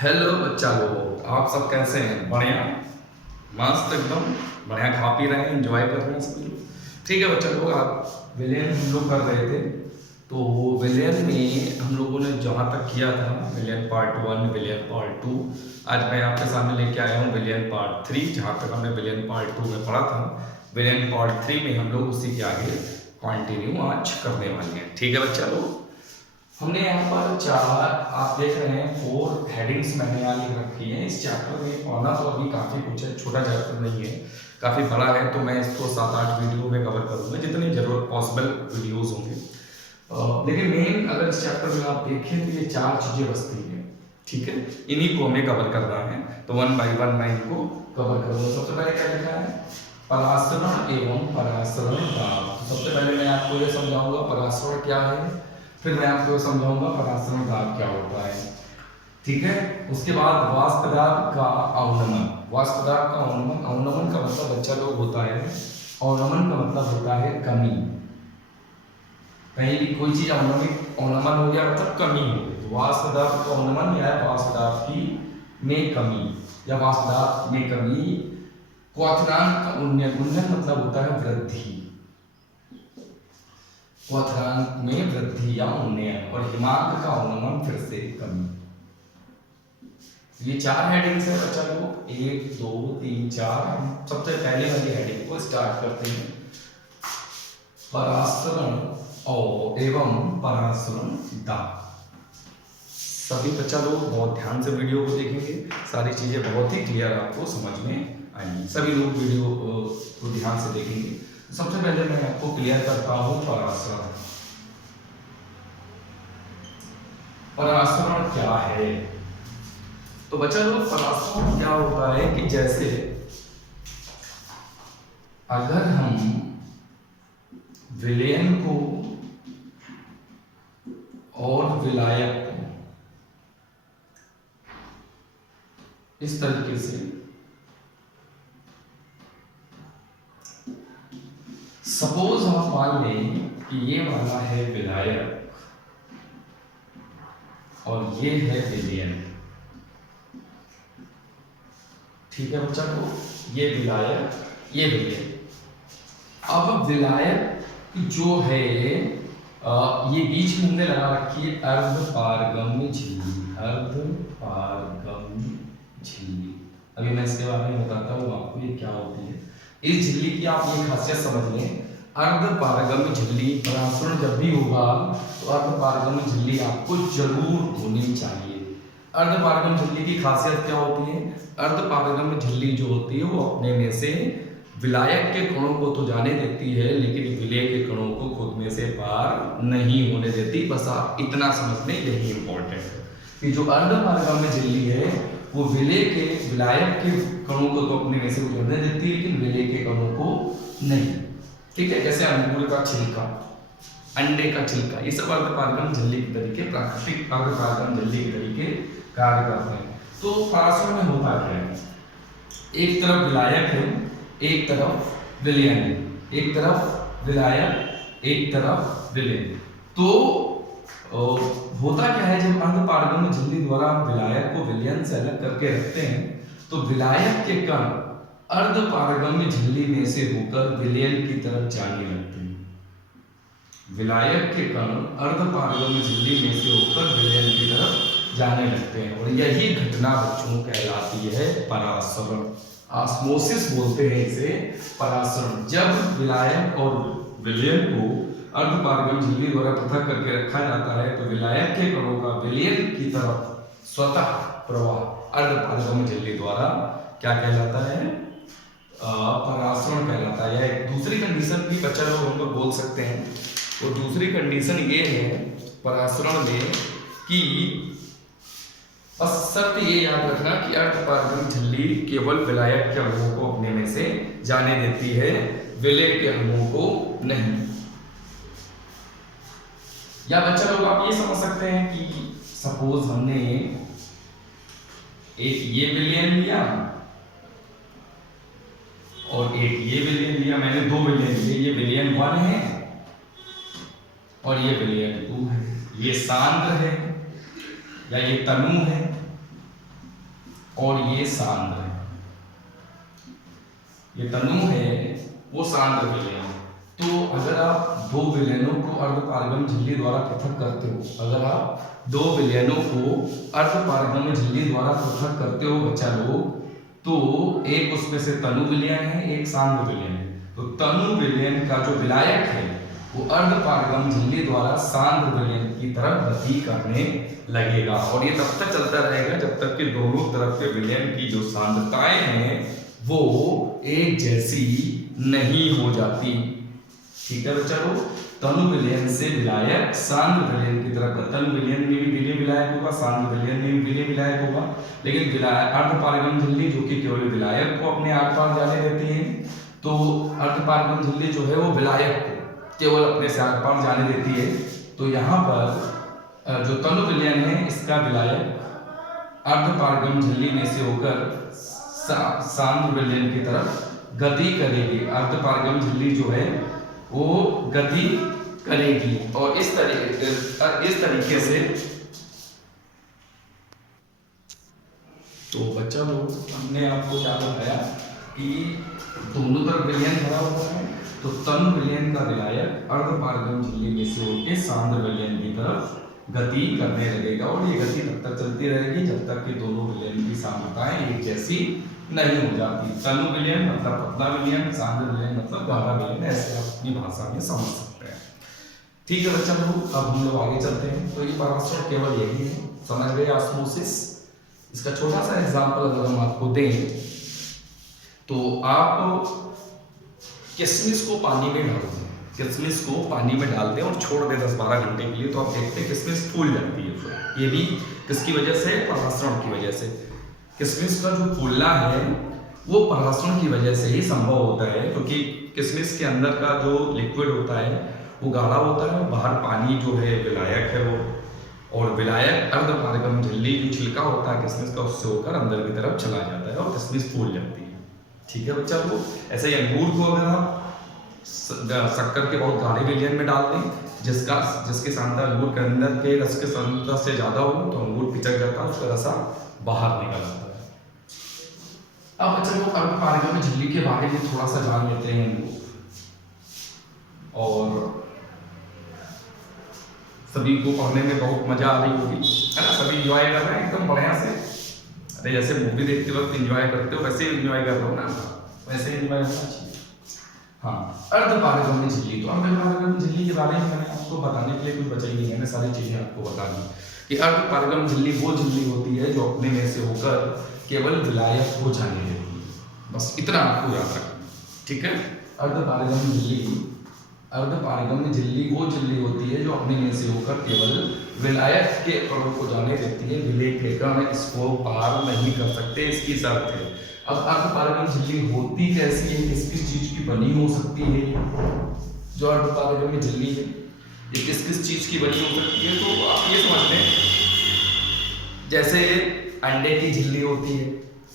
Hello बच्चा लोग, आप सब कैसे हैं? बढ़िया, मस्त एकदम बढ़िया, खा पी रहे हैं, एंजॉय कर रहे हैं सभी लोग। ठीक है बच्चा लोग, आप विलियन हम लोग कर रहे थे। तो विलियन में हम लोगों ने जहाँ तक किया था, विलियन पार्ट 1, विलियन पार्ट 2, आज मैं आपके सामने लेके आया हूँ विलियन पार्ट 3। जहाँ तक हमने विलियन पार्ट 2 में पढ़ा था, विलियन पार्ट 3 में हम लोग उसी के आगे कंटिन्यू आज करने वाले हैं। ठीक है बच्चा लोग, हमने यहाँ पर चार, आप देख रहे हैं 4 हेडिंग्स मैंने यहाँ लिख रखी है। इस चैप्टर में पढ़ना तो अभी काफ़ी कुछ है, छोटा चैप्टर नहीं है, काफ़ी बड़ा है। तो मैं इसको 7-8 वीडियो में कवर करूँगा, जितनी जरूरत पॉसिबल वीडियोस होंगे। लेकिन मेन अगर इस चैप्टर में आप देखें तो ये 4 चीज़ें बसती हैं। ठीक है, इन्हीं को हमें कवर करना है, तो 1 बाई 1 मैं इनको कवर करूँगा। सबसे पहले क्या लिखा है? परासरण एवं परासरण दाब। तो सबसे पहले मैं आपको ये समझाऊंगा परासरण क्या है, फिर मैं आपको समझाऊंगा परासरण दाब क्या होता है। ठीक है, उसके बाद वाष्प दाब का अवनमन। वाष्प दाब का अवनमन, अवनमन का मतलब बच्चा लोग होता है, अवनमन का मतलब होता है कमी। कहीं भी कोई चीज अवनमन हो गया मतलब कमी हो गई। तो वाष्प दाब का अवनमन या वाष्प दाब की में कमी या वाष्प दाब में कमी। क्वथनांक का उन्नयन, उन्नयन मतलब होता है वृद्धि, क्वथनांक में वृद्धि या उन्नयन। और हिमांक का अवनमन फिर से कमी। ये 4 हेडिंग्स है बच्चा लोग, 1 2 3 4। हम सबसे पहले वाली हेडिंग को स्टार्ट करते हैं, परासरण और एवं परासरण दाब। सभी बच्चा लोग बहुत ध्यान से वीडियो को देखेंगे, सारी चीजें बहुत ही क्लियर आपको समझ में आएंगी। सभी लोग वीडियो को ध्यान से देखेंगे। सबसे पहले मैं आपको क्लियर करता हूं परासरण। परासरण क्या है? तो बच्चा लोग, परासरण क्या होता है कि जैसे अगर हम विलयन को और विलायक को इस तरीके से, सपोज हम मान लें कि ये वाला है विलायक और ये है विलयन। ठीक है बच्चा को, ये विलायक ये विलयन। अब विलायक जो है ये बीच में हमने लगा रखी है अर्धपारगम्य झिल्ली, अर्धपारगम्य झिल्ली। अभी मैं इसके बारे में बताता हूँ आपको ये क्या होती है। इस झिल्ली की आप ये खासियत समझ लें, अर्धपारगम्य झिल्ली। परासरण जब भी होगा तो अर्धपारगम्य झिल्ली आपको जरूर होनी चाहिए। अर्धपारगम्य झिल्ली की खासियत क्या होती है? अर्धपारगम्य झिल्ली जो होती है वो अपने में से विलायक के कणों को तो जाने देती है, लेकिन विलय के कणों को खुद में से पार नहीं होने देती। बस आप इतना समझ लें, यही इंपॉर्टेंट है कि जो अर्धपारगम्य झिल्ली है वो विलय के विलायक के कणों को तो अपने में से गुजरने देती है, लेकिन विलय के कणों को नहीं। ठीक है, जैसे अंगूर का छिलका, अंडे का छिलका, ये सब अर्धपारगम्य झिल्ली के तरीके, प्राकृतिक अर्धपारगम्य झिल्ली के तरीके कार्य करते हैं। तो परासरण में होता क्या है? एक तरफ विलायक है, एक तरफ विलयन है, एक तरफ विलायक, एक तरफ विलयन। तो होता क्या है, जब अर्धपारगम्य झिल्ली द्वारा हम विलायक को विलयन से अलग करके रखते हैं तो विलायक के कण अर्धपारगम्य झिल्ली में से होकर विलयन की तरफ जाने लगते हैं। विलायक के कण अर्धपारगम्य झिल्ली में से होकर विलयन की तरफ जाने लगते हैं, और यही घटना बच्चों कहलाती है परासरण। ऑस्मोसिस बोलते हैं इसे, परासरण। जब विलायक और विलयन को अर्धपारगम्य झिल्ली द्वारा पृथक करके रखा जाता है तो विलायक के कणों का विलयन की तरफ स्वतः प्रवाह अर्धपारगम्य झिल्ली द्वारा क्या कहलाता है? परासरण कहलाता है। या एक दूसरी कंडीशन भी बच्चा लोग हम लोग बोल सकते हैं, तो दूसरी कंडीशन ये है परासरण में कि बस शर्त ये याद रखना कि अर्धपारगम्य झिल्ली केवल विलायक के अणुओं को अपने में से जाने देती है, विलय के अणुओं को नहीं। या बच्चा लोग आप ये समझ सकते हैं कि सपोज हमने एक ये विलयन लिया और एक ये विलयन लिया, मैंने 2 विलयन लिए, ये विलयन 1 है और ये विलयन 2 है। ये सांद्र है या ये तनु है और ये सांद्र है। ये तनु है वो सांद्र विलयन। तो अगर आप दो विलयनों को अर्धपारगम झिल्ली द्वारा पृथक करते हो, अगर आप दो विलयनों को अर्धपारगम झिल्ली द्वारा पृथक करते हो बच्चा लोग, तो एक उसमें से तनु विलयन है, एक सांद्र विलयन है। तो तनु विलयन का जो विलायक है वो अर्धपारगम झिल्ली द्वारा सांद्र विलयन की तरफ गति करने लगेगा, और ये तब तक चलता रहेगा जब तक कि दोनों तरफ के विलयन की जो सांद्रताएं हैं वो एक जैसी नहीं हो जाती। ठीक है बच्चा लोग, तनु विलयन से विलायक सांद्र विलयन की तरफ, तनु विलयन में भी विलय विलायक होगा, सांद्र विलयन में भी विलय विलायक होगा, लेकिन विलायक अर्धपारगम झिल्ली जो कि केवल विलायक को अपने आर पार जाने देती है, तो अर्धपारगम झिल्ली जो है वो विलायक को केवल अपने से आर पार जाने देती है। तो यहाँ पर जो तनु विलयन है इसका विलायक अर्धपारगम झिल्ली में से होकर सांद्र विलयन की तरफ गति करेगी। अर्धपारगम झिल्ली जो है वो गति करेगी, और इस तरीके से तो बच्चा लोग हमने आपको क्या बताया कि दोनों तरफ विलयन भरा हुआ है, तो तनु विलयन का विलायक अर्धपारगम झिल्ली में से होकर सांद्र विलयन की तरफ गति करने लगेगा, और ये गति तब तक चलती रहेगी जब तक कि दोनों विलयन की सांद्रताएं एक जैसी नहीं हो जाती। तनु विलयन मतलब पतला विलयन, सांद्र विलयन मतलब गाढ़ा विलयन, ऐसे आप अपनी भाषा में समझ सकते हैं। ठीक है बच्चा लोग, अब हम लोग आगे चलते हैं। तो ये परामर्श केवल यही है, समझ गए ऑस्मोसिस। इसका छोटा सा एग्जांपल अगर हम आपको दें, तो आप किशमिश को पानी में डालते हैं, किशमिश को पानी में डालते हैं और छोड़ दें 10-12 घंटे के लिए, तो आप देखते हैं किशमिश फूल जाती है। फिर ये भी किसकी वजह से? परासरण की वजह से। किशमिश का जो फूलना है वो परासरण की वजह से ही संभव होता है, क्योंकि किशमिश के अंदर का जो लिक्विड होता है वो गाढ़ा होता है, बाहर पानी जो है विलायक है वो, और विलायक अर्धपारगम झिल्ली जो छिलका होता है किशमिश का उससे होकर अंदर की तरफ चला जाता है और किशमिश फूल जाती है। ठीक है बच्चा लोग, ऐसे ही अंगूर को अगर आप शक्कर के बहुत गाढ़े विलयन में डाल दें, जिसके सांद्रता अंगूर के अंदर के रस के सांद्रता से ज्यादा हो, तो अंगूर पिचक जाता है, उसका रसा बाहर निकल आता है। अब बच्चा लोग अर्धपारगम झिल्ली के बारे में थोड़ा सा जान लेते हैं हम लोग, और सभी को पढ़ने में बहुत मजा आ रही होगी, है ना? सभी एंजॉय कर रहे हैं एकदम बढ़िया से। अरे जैसे मूवी देखते वक्त एंजॉय करते हो वैसे ही एंजॉय कर रहे हो ना, वैसे ही एंजॉय होना चाहिए। हाँ, अर्धपारगम झिल्ली, तो अर्धपारगम झिल्ली के बारे में मैंने आपको बताने के लिए कुछ बचा ही नहीं, मैंने सारी चीजें आपको बता दी कि अर्धपारगम झिल्ली वो झिल्ली होती है जो अपने में से होकर केवल विलायक को जाने देती है। बस इतना आपको याद रखना, ठीक है? अर्धपारगम झिल्ली वो झिल्ली होती है जो अपने में से होकर केवल विलायक के कणों को जाने देती है, विलय के कण इसको पार नहीं कर सकते, इसकी शर्त है। अब अर्धपारगम झिल्ली होती कैसी है, किस किस चीज की बनी हो सकती है? जो अर्धपारगम झिल्ली है ये किस किस चीज की बनी हो सकती है? तो आप ये समझ लें, जैसे अंडे की झिल्ली होती है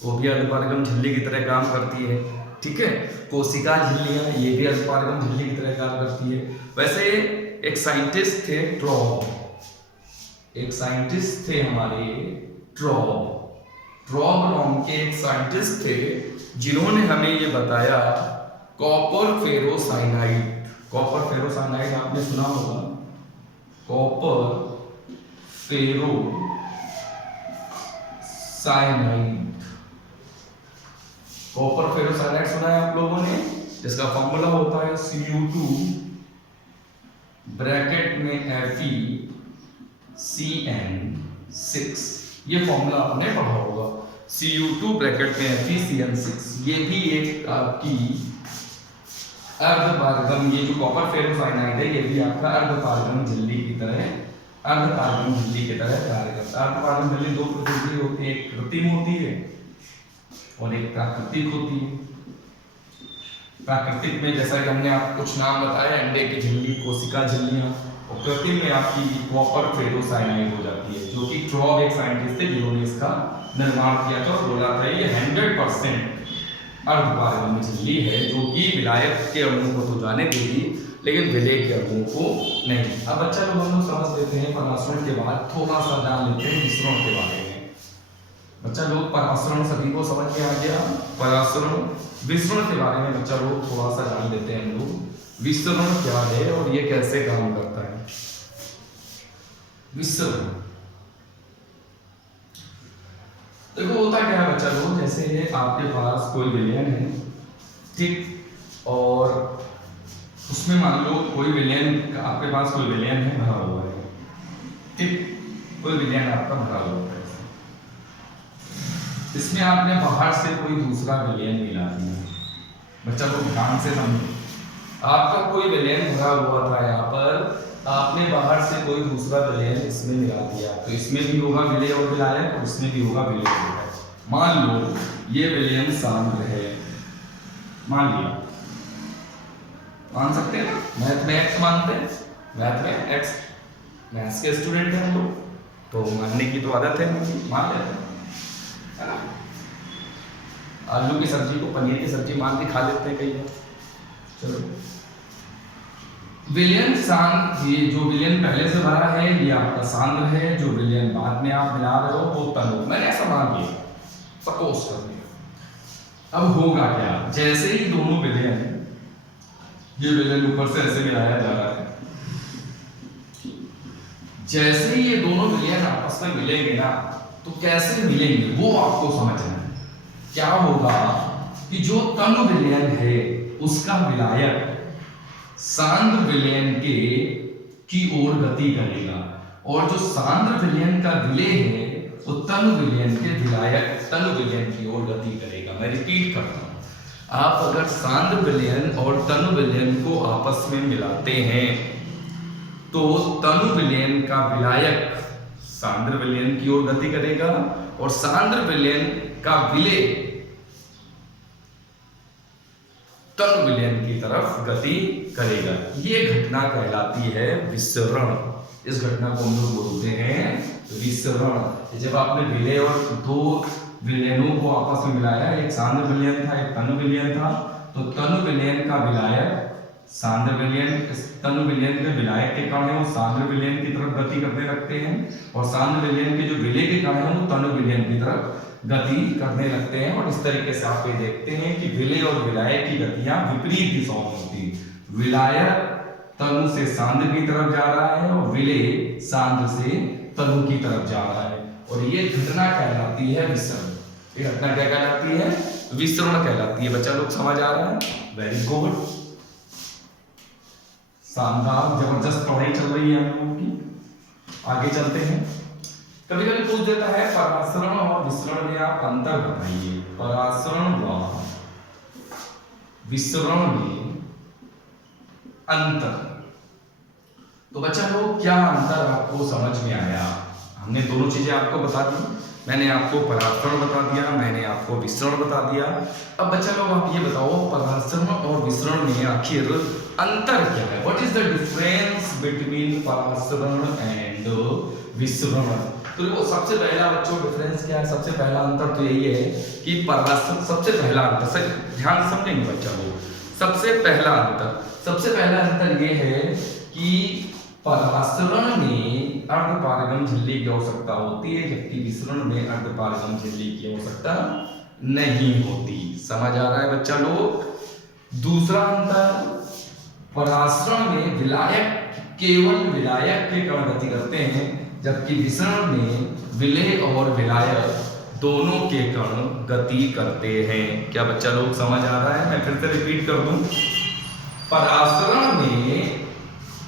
वो भी अर्धपारगम झिल्ली की तरह काम करती है, ठीक है? कोशिका झिल्लियां ये भी अर्धपारगम झिल्ली की तरह काम करती है। वैसे एक साइंटिस्ट थे ट्रॉब, एक साइंटिस्ट थे हमारे ट्रॉब नाम के एक साइंटिस्ट थे जिन्होंने हमें ये बताया कॉपर फेरोसाइनाइड। कॉपर फेरोसाइनाइड आपने सुना होगा, कॉपर फेरोसाइनाइड, कॉपर फेरोसाइनाइड सुना है आप लोगों ने, जिसका फॉर्मूला होता है Cu2 ब्रैकेट में FeCN6। ये फॉर्मूला आपने पढ़ा होगा, Cu2 ब्रैकेट में FeCN6। ये भी एक आपकी अर्धपारगम, ये जो कॉपर फेरोसाइनाइड है ये भी आपका अर्धपारगम झिल्ली की तरह कार्य करता है। अर्धपारगम झिल्ली दो प्रकार की होती है, एक कृत्रिम होती है और एक प्राकृतिक होती है। प्राकृतिक में जैसा कि हमने आपको कुछ नाम बताया, अंडे की झिल्ली, कोशिका झिल्लियां, और कृत्रिम में आपकी कॉपर फेरोसाइनाइड हो जाती है, जो कि ट्रॉब एक साइंटिस्ट थे जिन्होंने इसका निर्माण किया था और बोला था ये 100% अर्धपारगम झिल्ली है, जो कि विलायक के अणुओं को तो जाने देगी लेकिन विलय के अणुओं को नहीं। अब बच्चा लोग हम लोग समझ लेते हैं, परासरण के बाद थोड़ा सा जान लेते हैं मिश्रण के बारे में। बच्चा लोग परासरण सभी को समझ में आ गया। परासरण विसरण के बारे में बच्चा लोग थोड़ा सा जान लेते हैं हम लोग। विसरण क्या है और ये कैसे काम करता है। विसरण देखो होता क्या है बच्चा लोग, जैसे आपके पास कोई विलयन है, ठीक, और उसमें मान लो कोई विलयन, आपके पास कोई विलयन है भरा हुआ है, ठीक, कोई विलयन आपका भरा हुआ है, इसमें आपने बाहर से कोई दूसरा विलयन मिला दिया। बच्चा लोग ध्यान से समझो, आपका कोई विलयन भरा हुआ था यहाँ पर, आपने बाहर से कोई दूसरा विलयन इसमें मिला दिया, तो इसमें भी होगा विलय और विलायक और इसमें भी होगा विलय और विलायक। मान लो ये विलयन सांद्र है, मान लिया, मान सकते हैं ना, मैथ में एक्स मानते हैं, मैथ में एक्स, मैथ्स के स्टूडेंट हैं हम लोग, तो मानने की तो आदत है, मान लेते हैं, है ना। आलू की सब्जी को पनीर की सब्जी मान के खा लेते हैं कई बार। चलो विलयन सांद्र, ये जो विलयन पहले से भरा है ये आपका सांद्र है, जो विलयन बाद में आप मिला रहे हो वो तनु। मैंने ऐसा मान लिया, सपोज कर लिया। अब होगा क्या, जैसे ही दोनों विलयन, ये विलयन ऊपर से ऐसे मिलाया जा रहा है, जैसे ही ये दोनों विलयन आपस में मिलेंगे ना, तो कैसे मिलेंगे वो आपको समझना है। क्या होगा कि जो तनु विलयन है उसका विलायक सांद्र विलयन की ओर गति करेगा, और जो सांद्र विलयन का विलय है वो तनु विलयन के विलायक तनु विलयन की ओर गति करेगा। मैं रिपीट करता हूं, आप अगर सांद्र विलयन और तनु विलयन को आपस में मिलाते हैं तो तनु विलयन का विलायक सांद्र विलयन की ओर गति करेगा और सांद्र विलयन का विलय तनु विलयन की तरफ गति करेगा। ये घटना कहलाती है विसरण। इस घटना को हम लोग बोलते हैं विसरण। जब आपने विलय और दो विलयनों को आपस में मिलाया, एक सांद्र विलयन था एक तनु विलयन था, तो तनु विलयन का विलायक सांद्र विलयन, तनु विलयन के विलायक के कण है वो सांद्र विलयन की तरफ गति करने लगते हैं, और सांद्र विलयन के जो विलय के कण है वो तनु विलयन की तरफ गति करने लगते हैं। और इस तरीके से आप ये देखते हैं कि विलय और विलायक की गतियां विपरीत दिशाओं में होती है। विलायक तनु से सांद्र की तरफ जा रहा है और विलय सांद्र से तनु की तरफ जा रहा है, और ये घटना कहलाती है विसरण। ये घटना क्या कहलाती है, विसरण कहलाती है। बच्चा लोग समझ आ रहा है, वेरी गुड, शानदार, जबरदस्त पढ़ाई चल रही है हम लोगों की। आगे चलते हैं। कभी कभी पूछ देता है परासरण और विसरण में आप अंतर बताइए। परासरण व विसरण में अंतर, तो बच्चा लोग क्या अंतर आपको समझ में आया? हमने दोनों चीजें आपको बता दी, मैंने आपको परासरण बता दिया, मैंने आपको विसरण बता दिया। अब बच्चा लोग आप ये बताओ परासरण और विसरण में आखिर अंतर क्या है? What is the difference between परासरण एंड विसरण? तो देखो सबसे पहला बच्चों डिफरेंस क्या है? सबसे पहला अंतर तो यही है कि परासरण, सबसे पहला अंतर, सही ध्यान समझेंगे बच्चा लोग, सबसे पहला अंतर ये है कि परासरण में अर्धपारगम झिल्ली की आवश्यकता होती है, जबकि विसरण में अर्धपारगम झिल्ली की आवश्यकता नहीं होती। समझ आ रहा है बच्चा लोग? दूसरा अंतर, परासरण में विलायक, केवल विलायक के कण गति करते हैं, जबकि विसरण में विलय और विलायक दोनों के कण गति करते हैं। क्या बच्चा लोग समझ आ रहा है? मैं फिर से रिपीट कर दूं, परासरण में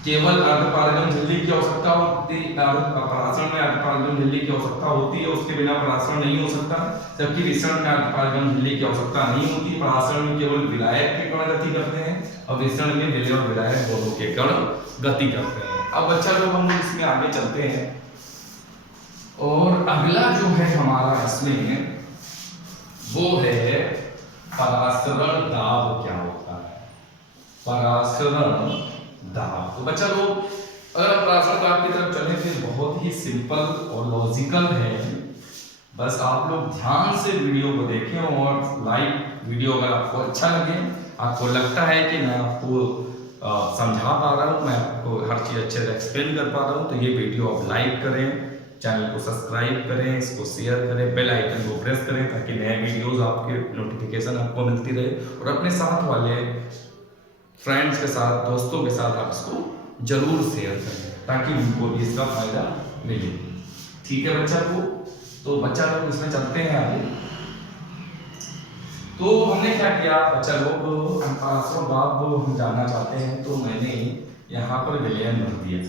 केवल अर्धपारगम झिल्ली की आवश्यकता होती है, परासरण में अर्धपारगम झिल्ली की आवश्यकता होती है, उसके बिना परासरण नहीं हो सकता, जबकि विसरण में अर्धपारगम झिल्ली की आवश्यकता नहीं होती। परासरण में केवल विलायक के कण गति करते हैं और विसरण में विलय और विलायक दोनों के कण गति करते हैं। अब बच्चा लोग हम लोग इसमें आगे चलते हैं, और अगला जो है हमारा इसमें वो है परासरण दाब क्या होता है। परासरण दाब, तो बच्चा लोग अगर हम परासरण दाब की तरफ चलें तो बहुत ही सिंपल और लॉजिकल है। बस आप लोग ध्यान से वीडियो को देखें, और लाइक वीडियो अगर आपको अच्छा लगे, आपको लगता है कि मैं आपको समझा पा रहा हूँ, मैं आपको हर चीज़ अच्छे से एक्सप्लेन कर पा रहा हूँ, तो ये वीडियो आप लाइक करें, चैनल को सब्सक्राइब करें, इसको शेयर करें, बेल आइकन को प्रेस करें ताकि नए वीडियोस आपके नोटिफिकेशन आपको मिलती रहे, और अपने साथ वाले फ्रेंड्स के साथ, दोस्तों के साथ आप इसको जरूर शेयर करें ताकि उनको भी इसका फायदा मिले। ठीक है बच्चा को, तो बच्चा लोग इसमें चलते हैं आगे। तो हमने क्या किया बच्चा लोग, बाब हम जानना चाहते हैं, तो मैंने यहाँ पर विलयन भर दिया,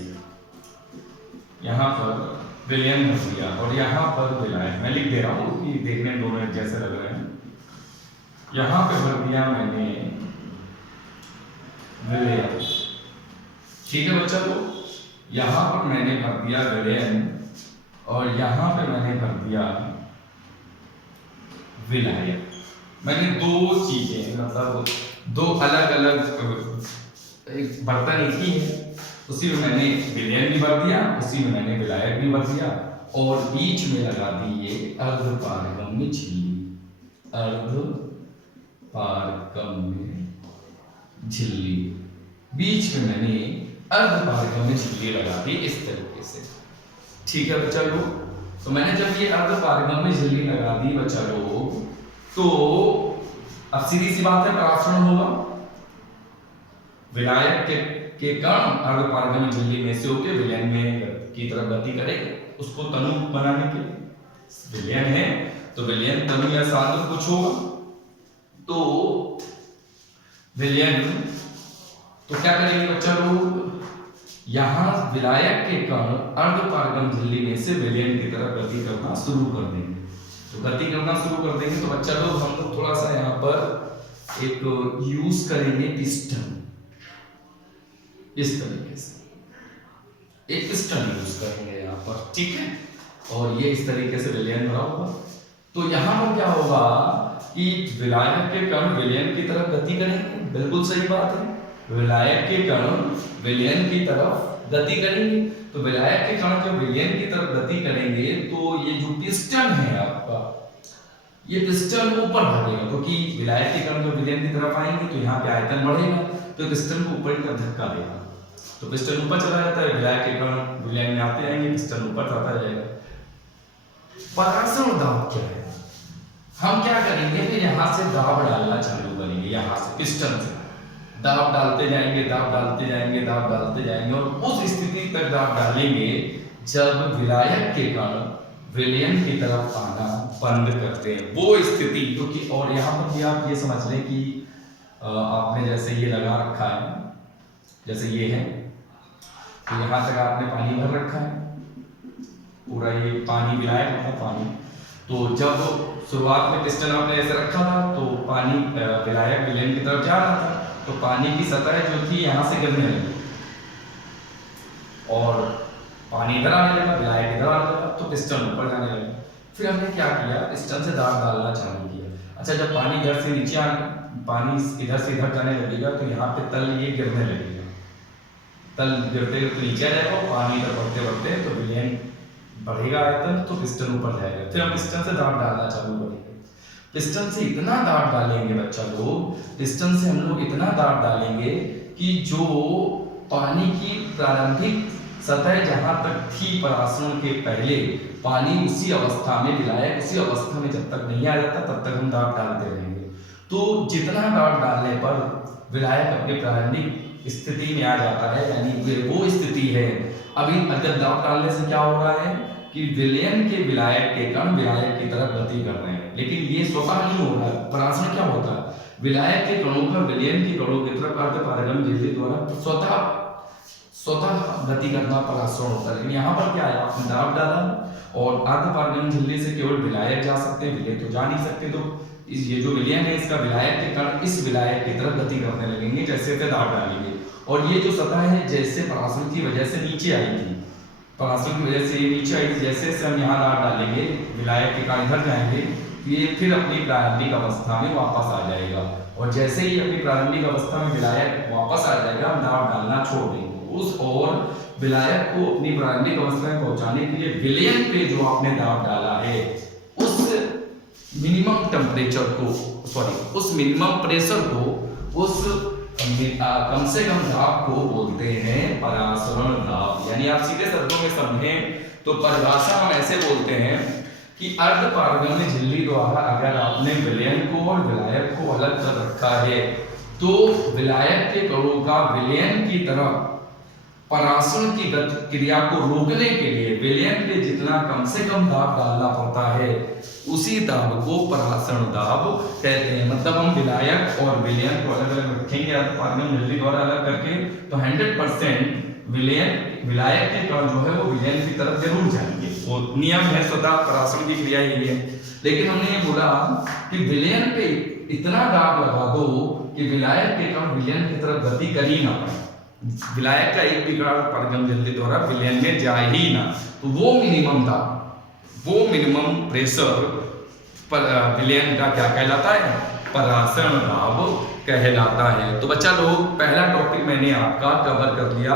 यहाँ पर विलयन भर दिया और यहाँ पर विलायक। मैं लिख दे रहा हूँ कि देखने में दोनों जैसे लग रहे हैं। यहाँ पे भर दिया मैंने विलयन। ठीक है बच्चा लोग, यहाँ पर मैंने भर दिया विलयन और यहाँ पे मैंने भर दिया विलायक। मैंने दो चीजें, मतलब दो अलग अलग बर्तन एक ही है, उसी में मैंने विलयन भी भर दिया, उसी में मैंने विलायक भी भर दिया और बीच में लगा दी ये अर्धपारगम्य झिल्ली। अर्धपारगम्य झिल्ली, बीच में मैंने अर्धपारगम्य झिल्ली लगा दी इस तरीके से। ठीक है बच्चा लोग, तो मैंने जब ये अर्धपारगम्य झिल्ली लगा दी बच्चा लोग, तो अब सीधी सी बात है परासरण होगा। विलायक के कण अर्धपारगम्य झिल्ली में से होकर विलयन में की तरफ गति करेंगे, उसको तनु बनाने के लिए। विलयन है तो विलयन तनु या सांद्र कुछ होगा, तो विलयन, तो क्या करेंगे बच्चा लोग, यहाँ विलायक के कण अर्धपारगम्य झिल्ली में से विलयन की तरफ गति करना शुरू कर देंगे। तो गति करना शुरू कर देंगे तो बच्चा लोग हम लोग थोड़ा सा यहाँ पर एक यूज करेंगे पिस्टन, इस तरीके से एक पिस्टन यूज करेंगे यहाँ पर। ठीक है, और ये इस तरीके से विलयन भरा होगा। तो यहाँ पर क्या होगा कि विलायक के कण विलयन की तरफ गति करेंगे, बिल्कुल सही बात है, विलायक के कण विलयन की तरफ गति करेंगे। तो विलायक के कण जब विलयन की तरफ गति करेंगे तो ये जो पिस्टन है आपका, ये पिस्टन ऊपर भागेगा, क्योंकि विलायक के कण जब विलयन की तरफ आएंगे तो यहाँ पे आयतन बढ़ेगा, तो पिस्टन को ऊपर की तरफ धक्का देगा, तो पिस्टन ऊपर चला जाता है, विलायक के कण विलयन में आते जाएंगे, पिस्टन ऊपर जाता जाएगा। परासरण दाब क्या है, हम क्या करेंगे कि यहाँ से दाब डालना चालू करेंगे, यहाँ से पिस्टन से दाब डालते जाएंगे, दाब डालते जाएंगे, दाब डालते जाएंगे और उस स्थिति तक दाब डालेंगे जब विलायक के कण विलयन की तरफ आना बंद करते हैं, वो स्थिति। क्योंकि और यहाँ पर भी आप ये समझ लें कि आपने जैसे ये लगा रखा है, जैसे ये है, तो यहाँ तक आपने पानी भर रखा है, पूरा ये पानी विलायक होता पानी। तो जब शुरुआत में पिस्टन आपने ऐसे रखा था तो पानी विलायक विलयन की तरफ जा रहा था, तो पानी की सतह जो थी यहाँ से गिरने लगी और पानी इधर आने लगा, विलायक इधर आने लगा, तो पिस्टन ऊपर जाने लगा। फिर हमने क्या किया, पिस्टन से दाब डालना चालू किया। अच्छा, जब पानी इधर से नीचे पानी इधर से इधर जाने लगेगा तो यहाँ पे तल ये गिरने लगेगा, तल गिरते गिरते नीचे आ जाएगा, पानी इधर बढ़ते बढ़ते तो विलयन बढ़ेगा आयतन, तो पिस्टन ऊपर जाएगा। फिर हम पिस्टन से दाब डालना चालू करेंगे, पिस्टन से इतना दाब डालेंगे बच्चा लोग, पिस्टन से हम लोग इतना दाब डालेंगे कि जो पानी की प्रारंभिक सतह जहां तक थी परासरण के पहले, पानी उसी अवस्था में, विलायक उसी अवस्था में जब तक नहीं आ जाता तब तक हम दाब डालते रहेंगे। तो जितना दाब डालने पर विलायक अपने प्रारंभिक स्थिति में आ जाता है, यानी वो स्थिति है। अभी अगर दाब डालने से क्या हो रहा है कि विलयन के विलायक के कण विलायक की तरफ गति कर रहे हैं, लेकिन ये स्वतः नहीं हो रहा है। परासरण क्या होता है, विलायक के कणों का विलयन के कणों की तरफ अर्धपारगम्य झिल्ली द्वारा स्वतः गति करना परासरण होता है। लेकिन यहाँ पर क्या है, आपने दाब डाला और अर्धपारगम्य झिल्ली से केवल विलायक जा सकते हैं, विलयन तो जा नहीं सकते। तो ये जो विलयन है इसका विलायक के कण इस विलायक की तरफ गति करने लगेंगे जैसे दाब डालेंगे, और ये जो सतह है जैसे परासरण की वजह से नीचे आई थी, परासरण की वजह से ये नीचे आई थी, जैसे हम यहाँ दाब डालेंगे विलायक के कण इधर जाएंगे तो ये फिर अपनी प्रारंभिक अवस्था में वापस आ जाएगा, और जैसे ही अपनी प्रारंभिक अवस्था में विलायक वापस आ जाएगा हम दाब डालना छोड़ देंगे। उस और विलायक को अपनी प्रारंभिक अवस्था में पहुंचाने के लिए विलयन पे जो आपने दाब डाला है उस मिनिमम टेम्परेचर को, उस मिनिमम प्रेशर को उस कम से कम दाब को बोलते हैं परासरण दाब। यानी आप सीधे शब्दों में समझें तो परिभाषा हम ऐसे बोलते हैं कि अर्ध पारगम्य झिल्ली द्वारा अगर आपने विलयन को और विलायक को अलग कर रखा है तो विलायक के कणों का विलयन की तरफ परासरण की क्रिया को रोकने के लिए विलयन के जितना कम से कम दाब डालना पड़ता है उसी दाब को परासरण दाब कहते हैं। मतलब हम विलायक और विलयन को अलग अलग रखेंगे अर्ध पारगम्य झिल्ली द्वारा अलग करके तो 100% विलायक के कण जो है वो विलयन की तरफ जरूर जाएंगे। वो नियम है स्वतः परासरण की क्रिया यही है। लेकिन हमने ये बोला कि विलयन पे इतना दाब लगा दो कि विलायक के कण विलयन की तरफ गति कर ही ना पाए, विलायक का एक भी कण पारगम्य झिल्ली द्वारा विलयन में जाए ही ना। तो वो मिनिमम दाब, वो मिनिमम प्रेशर पर विलयन का क्या कहलाता है? परासरण दाब कहलाता है। तो बच्चा लोग पहला टॉपिक मैंने आपका कवर कर लिया,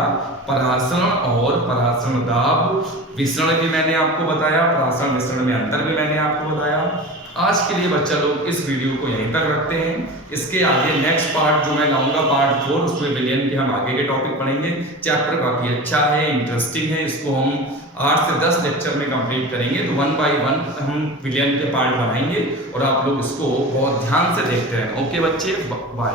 परासरण और परासरण दाब। विसरण भी मैंने आपको बताया, परासरण विसरण में अंतर भी मैंने आपको बताया। आज के लिए बच्चा लोग इस वीडियो को यहीं तक रखते हैं। इसके आगे नेक्स्ट पार्ट जो मैं लाऊंगा पार्ट 4, उसमें विलयन के हम आगे के टॉपिक पढ़ेंगे। चैप्टर काफी अच्छा है, इंटरेस्टिंग है, इसको हम 8 से 10 लेक्चर में कंप्लीट करेंगे। तो 1 बाय 1 हम विलयन के पार्ट बनाएंगे और आप लोग इसको बहुत ध्यान से देखते हैं। ओके बच्चे, बाय।